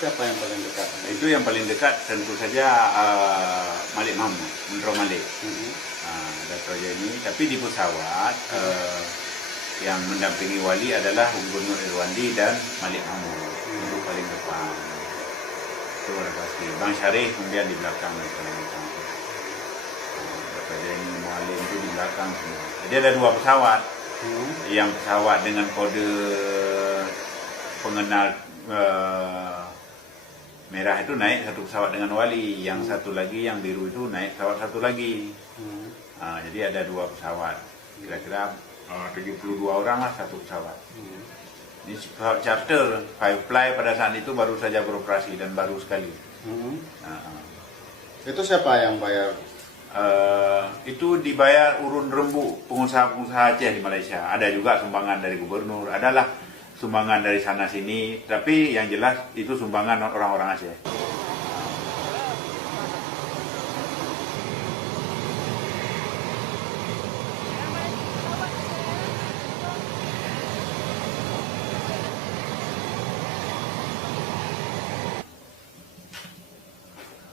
siapa yang paling dekat? Itu yang paling dekat tentu saja Malik Mahmud, Menteri Malik. Dato' ini, tapi di pesawat yang mendampingi Wali adalah Gubernur Irwandi dan Malik Mahmud. Itu paling depan. Itu udah pasti. Bang Syarif kemudian di belakang. Dato' ini Mualim itu di belakang semua. Jadi ada dua pesawat. Yang pesawat dengan kode pengenal merah itu naik satu pesawat dengan Wali, yang satu lagi yang biru itu naik pesawat satu lagi. Jadi ada dua pesawat, kira-kira 72 orang lah satu pesawat. Ini pesawat charter, Firefly pada saat itu baru saja beroperasi dan baru sekali. Itu siapa yang bayar? Itu dibayar urun rembuk pengusaha-pengusaha Aceh di Malaysia. Ada juga sumbangan dari gubernur, adalah sumbangan dari sana sini, tapi yang jelas itu sumbangan orang-orang Aceh.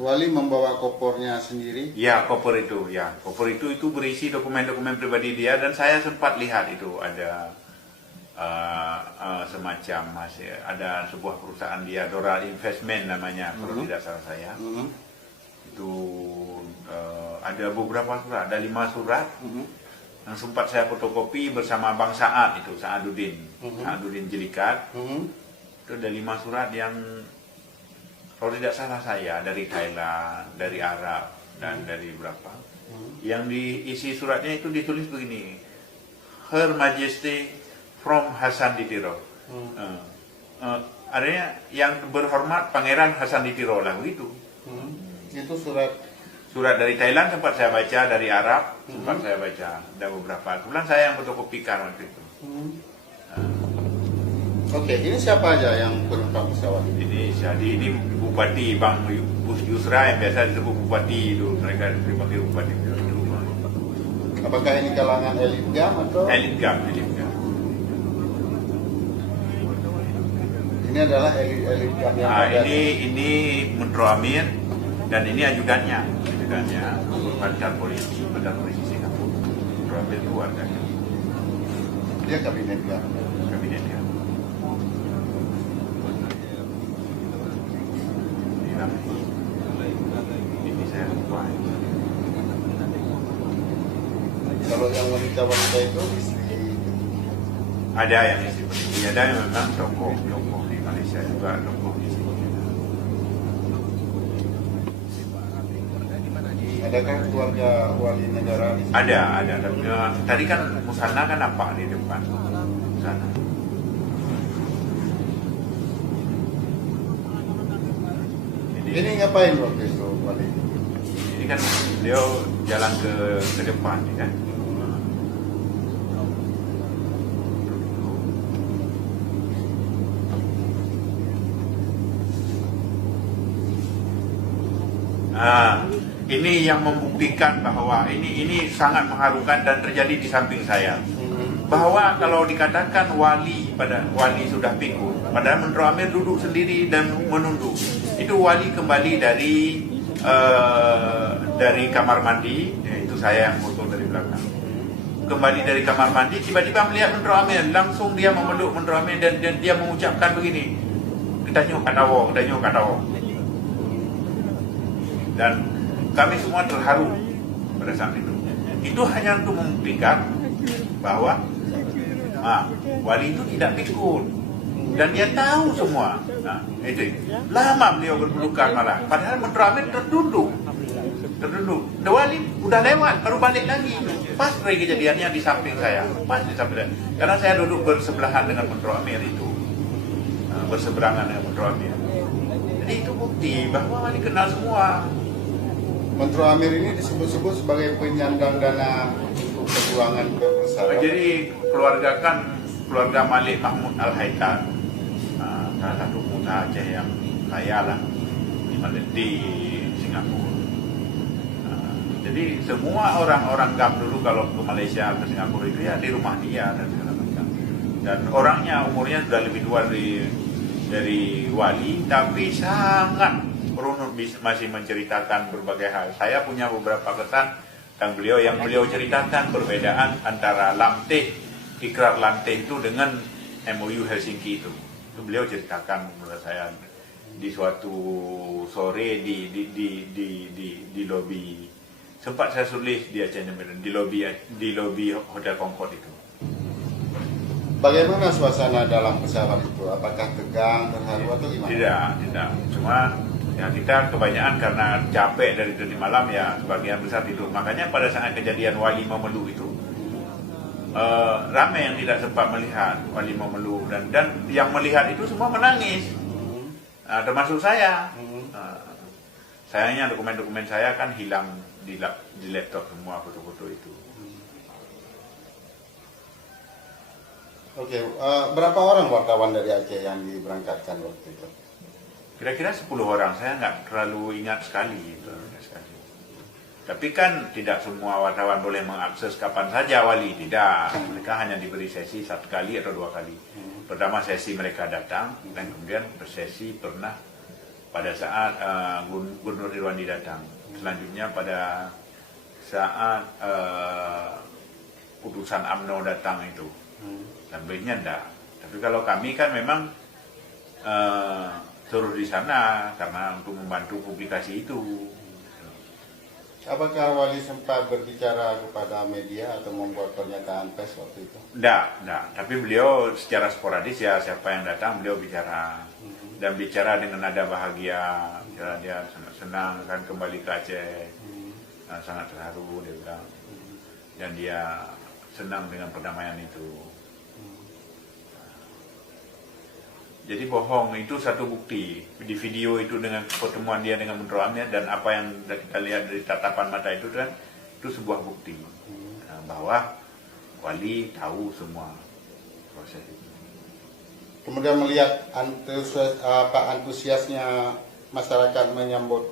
Wali membawa kopornya sendiri? Ya, koper itu berisi dokumen-dokumen pribadi dia, dan saya sempat lihat itu ada semacam ada sebuah perusahaan dia, Doral Investment namanya, kalau tidak salah saya. Itu ada beberapa surat, ada 5 surat yang sempat saya fotokopi bersama Bang Saad itu, Saaduddin Jelikat. Itu ada 5 surat yang kalau tidak salah saya dari Thailand, dari Arab, dan dari berapa. Yang diisi suratnya itu ditulis begini, Her Majesty from Hasan Ditiro. Artinya yang berhormat Pangeran Hasan Ditiro lah begitu. Itu surat dari Thailand sempat saya baca, dari Arab sempat saya baca, ada beberapa. Kebetulan saya yang fotokopikan waktu itu. Oke, ini siapa aja yang penumpang pesawat? Ini Bupati Bang Bus Yusra, yang biasa disebut Bupati itu, mereka dipanggil Bupati dulu. Apakah ini kalangan elit GAM atau? Elit GAM. Ini adalah elit GAM yang ada. Ini Menteri Amir dan ini ajudannya Bandar Polisi Singapura. Menteri Amir itu warganya. Dia kabinet GAM. Ini saya lupa. Kalau yang wanita-wanita itu ada yang istri pentinggi, ada yang memang tokoh di Malaysia juga, tokoh di sini. Adakah keluarga wali negara di sini? Ada. Tadi kan Musana kan nampak di depan sana. Ini ngapain waktu itu wali? Ini kan dia jalan ke depan, kan? Ini yang membuktikan bahwa ini sangat mengharukan dan terjadi di samping saya. Bahwa kalau dikatakan wali sudah pikun, padahal Menteri Amir duduk sendiri dan menunduk. Itu wali kembali dari kamar mandi, itu saya yang foto dari belakang. Kembali dari kamar mandi, tiba-tiba melihat Menteri Amir, langsung dia memeluk Menteri Amir dan dia mengucapkan begini, kita nyok katawo. Dan kami semua terharu pada saat itu. Itu hanya untuk membuktikan bahwa wali itu tidak pikun dan dia tahu semua. Itu lama beliau berpelukan malah, padahal Menteri Amir tertunduk. Wali udah lewat, baru balik lagi. Pas dari kejadiannya di samping saya, karena saya duduk bersebelahan dengan Menteri Amir itu, berseberangan dengan Menteri Amir. Jadi itu bukti bahwa wali kenal semua. Menteri Amir ini disebut-sebut sebagai penyandang dana perjuangan kebesaran. Jadi keluarga Malik Mahmud Al-Haitan, salah satu pengusaha Aceh yang kaya lah di Singapura. Jadi semua orang-orang GAM dulu kalau ke Malaysia ke Singapura itu ya di rumah dia dan segala macam. Dan orangnya umurnya sudah lebih tua dari dari wali, tapi sangat runut, masih menceritakan berbagai hal. Saya punya beberapa kesan tentang beliau yang beliau ceritakan perbedaan antara Lamteh, ikrar Lamteh itu dengan MOU Helsinki itu. Itu beliau ceritakan menurut saya di suatu sore di lobi. Sempat saya tulis di Aceh di lobi Hotel Concord itu. Bagaimana suasana dalam pesawat itu? Apakah tegang, terharu atau gimana? Tidak. Cuma ya kita kebanyakan karena capek dari tadi malam ya sebagian besar tidur. Makanya pada saat kejadian Wali Memeluk itu ramai yang tidak sempat melihat Wali Memeluk dan yang melihat itu semua menangis. Termasuk saya. Sayangnya dokumen-dokumen saya kan hilang di laptop semua foto-foto itu. Oke, berapa orang wartawan dari Aceh yang diberangkatkan waktu itu? Kira-kira 10 orang, saya nggak terlalu ingat sekali. Tapi kan tidak semua wartawan boleh mengakses kapan saja Wali, tidak. Mereka hanya diberi sesi 1 kali atau 2 kali. Pertama sesi mereka datang, dan kemudian bersesi pernah pada saat Gubernur Irwandi datang. Selanjutnya pada saat putusan UMNO datang itu. Lebihnya enggak. Tapi kalau kami kan memang turun di sana karena untuk membantu publikasi itu. Apakah Wali sempat berbicara kepada media atau membuat pernyataan pers waktu itu? Enggak. Tapi beliau secara sporadis ya siapa yang datang beliau bicara. Dan bicara dengan nada bahagia. Dia sangat senang kan kembali ke Aceh. Sangat terharu dia bilang. Dan dia senang dengan perdamaian itu. Jadi bohong itu satu bukti. Di video itu dengan pertemuan dia dengan Menteri Amir dan apa yang kita lihat dari tatapan mata itu kan itu sebuah bukti bahwa Wali tahu semua proses itu. Kemudian melihat antusiasnya masyarakat menyambut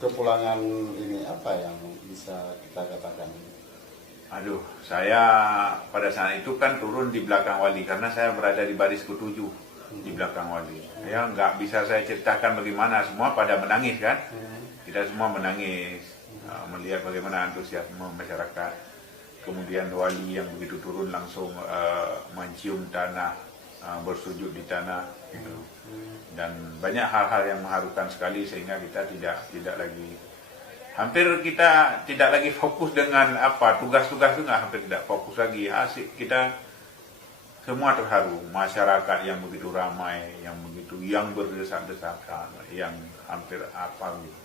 kepulangan ini, apa yang bisa kita katakan? Aduh, saya pada saat itu kan turun di belakang Wali karena saya berada di baris ke-7 di belakang Wali. Ya nggak bisa saya ceritakan bagaimana, semua pada menangis kan. Kita semua menangis melihat bagaimana antusiasme masyarakat. Kemudian Wali yang begitu turun langsung mencium tanah, bersujud di tanah gitu. Dan banyak hal-hal yang mengharukan sekali sehingga kita tidak lagi kita tidak lagi fokus dengan apa tugas-tugas itu, nggak, hampir tidak fokus lagi. Asik kita semua terharu, masyarakat yang begitu ramai, yang berdesak-desakan, yang hampir apa gitu.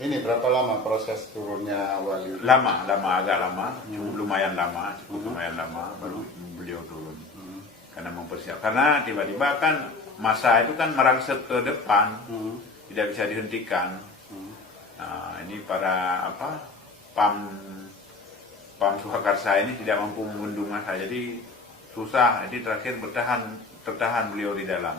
Ini berapa lama proses turunnya Wali? Lama, agak lama, lumayan lama baru beliau turun. Karena mempersiapkan, karena tiba-tiba kan masa itu kan merangsek ke depan, tidak bisa dihentikan. Nah, ini para PAM Surakarsa ini tidak mampu membendung masa, jadi susah. Jadi terakhir tertahan beliau di dalam.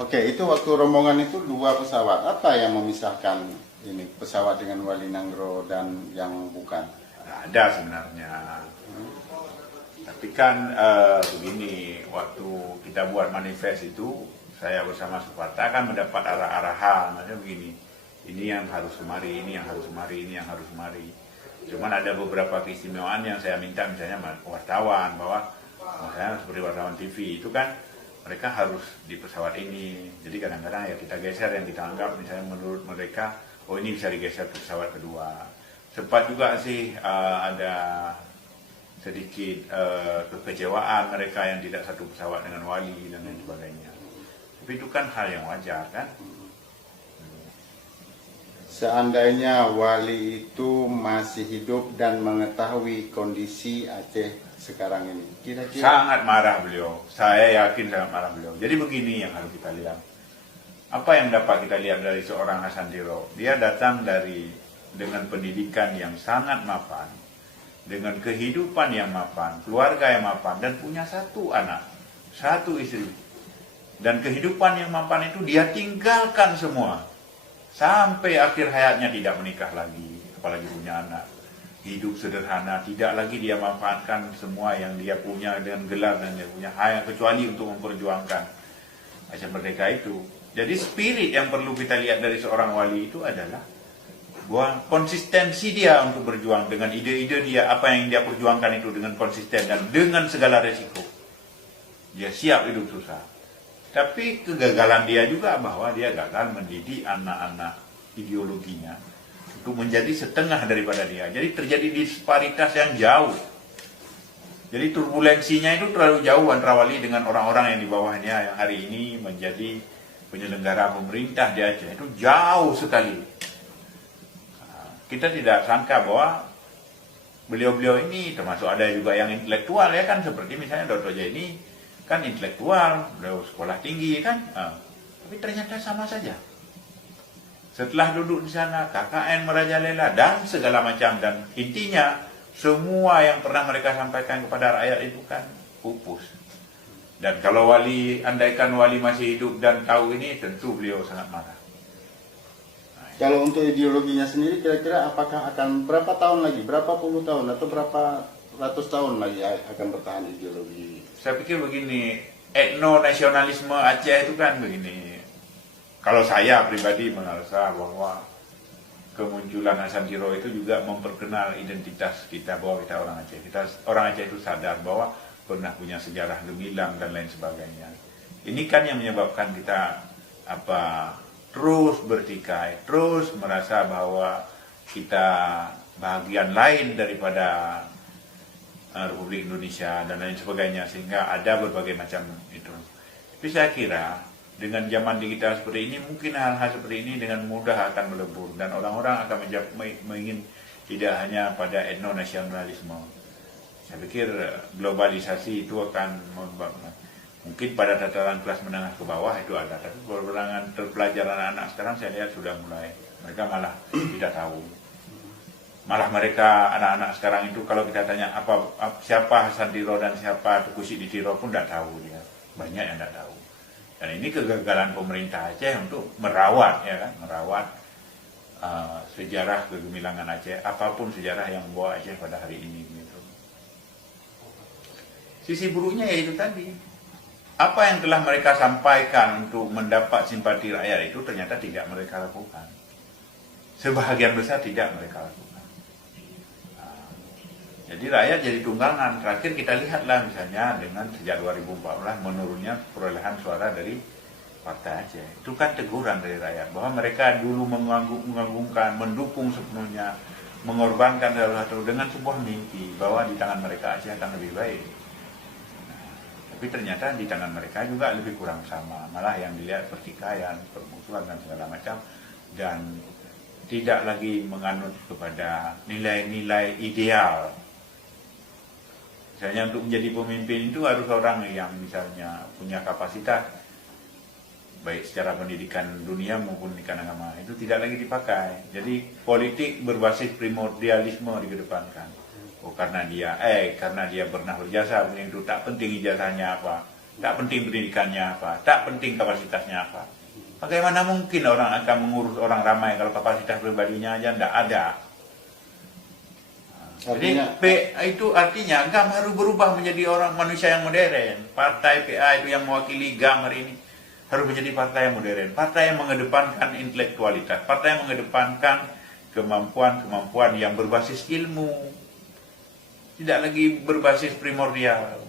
Oke, itu waktu rombongan itu 2 pesawat. Apa yang memisahkan ini pesawat dengan Wali Nanggro dan yang bukan? Nggak ada sebenarnya. Tapi kan begini, waktu kita buat manifest itu, saya bersama Suparta kan mendapat arah-arahan. Maksudnya begini, ini yang harus kemari, ini yang harus kemari, ini yang harus kemari. Cuman ada beberapa keistimewaan yang saya minta, misalnya wartawan, bahwa misalnya seperti wartawan TV itu kan mereka harus di pesawat ini. Jadi kadang-kadang ya kita geser yang kita anggap misalnya menurut mereka, oh ini bisa digeser ke pesawat kedua. Sempat juga sih ada sedikit kekecewaan mereka yang tidak satu pesawat dengan Wali dan lain sebagainya. Tapi itu kan hal yang wajar kan. Seandainya Wali itu masih hidup dan mengetahui kondisi Aceh sekarang ini, kira-kira sangat marah beliau. Saya yakin sangat marah beliau. Jadi begini yang harus kita lihat. Apa yang dapat kita lihat dari seorang Hasan Diro? Dia datang dengan pendidikan yang sangat mapan, dengan kehidupan yang mapan, keluarga yang mapan, dan punya 1 anak, 1 istri. Dan kehidupan yang mapan itu dia tinggalkan semua. Sampai akhir hayatnya tidak menikah lagi, apalagi punya anak. Hidup sederhana, tidak lagi dia manfaatkan semua yang dia punya dengan gelar dan dia punya, hanya kecuali untuk memperjuangkan Aceh Merdeka itu. Jadi spirit yang perlu kita lihat dari seorang wali itu adalah bahwa konsistensi dia untuk berjuang dengan ide-ide dia, apa yang dia perjuangkan itu dengan konsisten dan dengan segala resiko. Dia siap hidup susah. Tapi kegagalan dia juga bahwa dia gagal mendidik anak-anak ideologinya untuk menjadi setengah daripada dia. Jadi terjadi disparitas yang jauh. Jadi turbulensinya itu terlalu jauh antara wali dengan orang-orang yang di bawahnya yang hari ini menjadi penyelenggara pemerintah di Aceh. Itu jauh sekali. Kita tidak sangka bahwa beliau-beliau ini termasuk ada juga yang intelektual ya kan, seperti misalnya Dr. Jaini kan intelektual, beliau sekolah tinggi kan, tapi ternyata sama saja. Setelah duduk di sana, KKN merajalela dan segala macam, dan intinya semua yang pernah mereka sampaikan kepada rakyat itu kan pupus. Dan kalau wali, andaikan wali masih hidup dan tahu ini, tentu beliau sangat marah. Kalau untuk ideologinya sendiri kira-kira apakah akan berapa tahun lagi, berapa puluh tahun atau berapa ratus tahun lagi akan bertahan ideologi? Saya pikir begini, etno-nasionalisme Aceh itu kan begini. Kalau saya pribadi merasa bahwa kemunculan Hasan Tiro itu juga memperkenal identitas kita, bahwa kita orang Aceh. Orang Aceh itu sadar bahwa pernah punya sejarah gemilang dan lain sebagainya. Ini kan yang menyebabkan kita terus bertikai, terus merasa bahwa kita bagian lain daripada Republik Indonesia dan lain sebagainya, sehingga ada berbagai macam itu. Tapi saya kira dengan zaman digital seperti ini, mungkin hal-hal seperti ini dengan mudah akan melebur dan orang-orang akan ingin tidak hanya pada etno-nasionalisme. Saya pikir globalisasi itu akan mungkin pada tataran kelas menengah ke bawah itu ada, tapi perkembangan terpelajaran anak sekarang saya lihat sudah mulai, mereka malah tidak tahu. Malah mereka anak-anak sekarang itu kalau kita tanya siapa Hasan Tiro dan siapa Teuku Siddi Tiro pun tidak tahu dia, banyak yang tidak tahu. Dan ini kegagalan pemerintah Aceh untuk merawat sejarah kegemilangan Aceh, apapun sejarah yang membawa Aceh pada hari ini. Gitu. Sisi buruknya yaitu tadi, apa yang telah mereka sampaikan untuk mendapat simpati rakyat itu ternyata tidak mereka lakukan. Sebahagian besar tidak mereka lakukan. Jadi rakyat jadi tunggangan. Terakhir kita lihatlah misalnya dengan sejak 2014 menurunnya perolehan suara dari Partai Aceh. Itu kan teguran dari rakyat bahwa mereka dulu mengagungkan, mendukung sepenuhnya, mengorbankan satu dengan sebuah mimpi bahwa di tangan mereka Aceh akan lebih baik. Tapi ternyata di tangan mereka juga lebih kurang sama. Malah yang dilihat pertikaian, permusuhan dan segala macam, dan tidak lagi menganut kepada nilai-nilai ideal. Misalnya untuk menjadi pemimpin itu harus orang yang misalnya punya kapasitas, baik secara pendidikan dunia maupun pendidikan agama, itu tidak lagi dipakai. Jadi politik berbasis primordialisme dikedepankan. Oh karena dia pernah berjasa, itu tak penting ijazahnya apa, tak penting pendidikannya apa, tak penting kapasitasnya apa. Bagaimana mungkin orang akan mengurus orang ramai kalau kapasitas pribadinya aja tidak ada? Jadi itu artinya GAM harus berubah menjadi orang manusia yang modern. Partai PA itu yang mewakili GAM hari ini harus menjadi partai yang modern, partai yang mengedepankan intelektualitas, partai yang mengedepankan kemampuan-kemampuan yang berbasis ilmu, tidak lagi berbasis primordial.